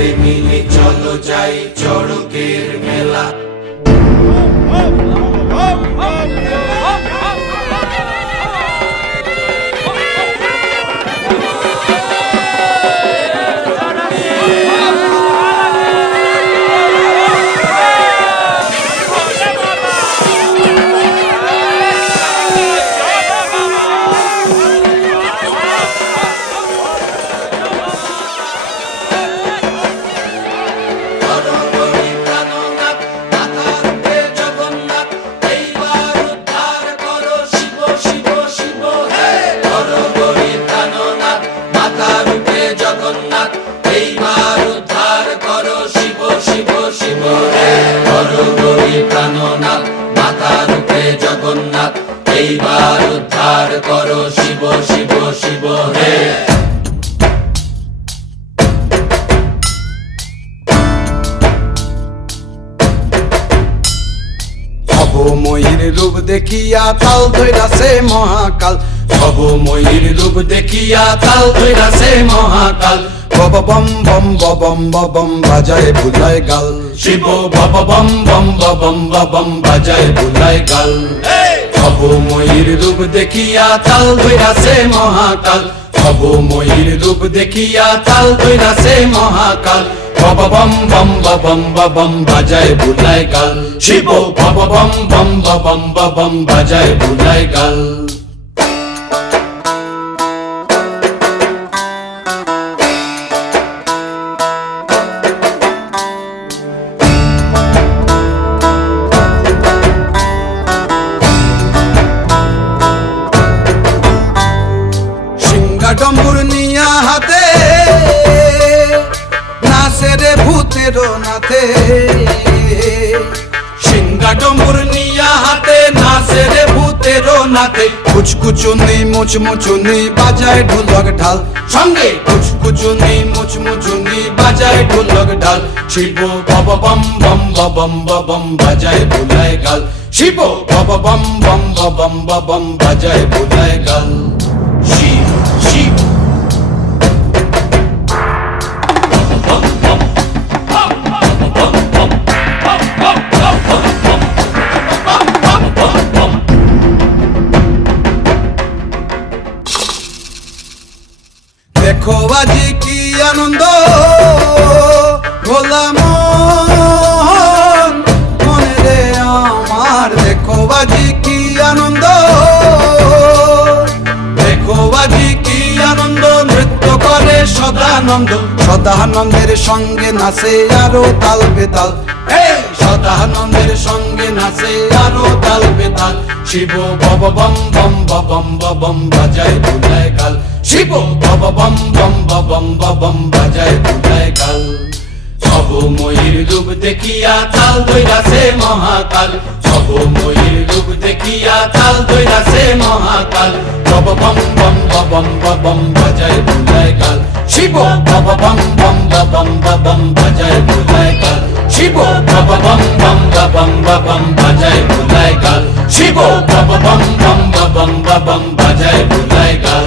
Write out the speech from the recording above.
সবে মিলে চলো যাই চড়কের মেলা। প্রাণনাথ মাতা রূপে জগন্নাথ, এইবার উদ্ধার করো শিব শিব শিব হে। ভবময়ীর রূপ দেখিয়া তাল ধইরাছে মহাকাল, ভবময়ীর রূপ দেখিয়া তাল ধইরাছে মহাকাল। বব বম বম বম বম বাজায় বুলায় গাল, শিব বব বম বম বম বম বাজায় বুলায় গাল। ভবময়ীর রূপ দেখিয়া তাল ধইরাছে মহাকাল, ভবময়ীর রূপ দেখিয়া তাল ধইরাছে মহাকাল। বব বম বম বম বম বাজায় বুলায় গাল, শিব বব বম বম বম বাজায় বুলায় গাল। ডম্বুর নিয়া হাতে নাচে রে ভূতের নাথে, সিংহা ডম্বুর নিয়া হাতে নাচে রে ভূতের নাথে। কুচকুচুনি মুচমুচুনি বাজায় ঢোলক ঢাল, সঙ্গে কুচকুচুনি মুচমুচুনি বাজায় ঢোলক ঢাল। শিব বব বম বম বম বাজায় বুলায় গাল, শিব বব বম বম বম বাজায় বুলায় গাল। শিব শিব দেখো আজি কি আনন্দ ভোলা মনে রে আমার, দেখো আজি কি আনন্দ, দেখো আজি কি আনন্দ, নৃত্য করে সদানন্দ, সদানন্দের সঙ্গে নাচে আরো তাল বেতাল, সদানন্দের সঙ্গে নাচে আরো তাল বেতাল। শিব বব বম বম বাজায় বুলায় গাল, শিব বব বম বম বাজায় বুলায় গাল। ভবময়ীর রূপ দেখিয়া তাল ধইরাছে মহাকাল, ভবময়ীর রূপ দেখিয়া তাল ধইরাছে মহাকাল। বব বম বম বাজায় বুলায় গাল, শিব বব বম বম বাজায় বুলায় গাল, শিব বব বম বম বাজায় বুলায় গাল, শিব বব বম বম বাজায় বুলায় গাল।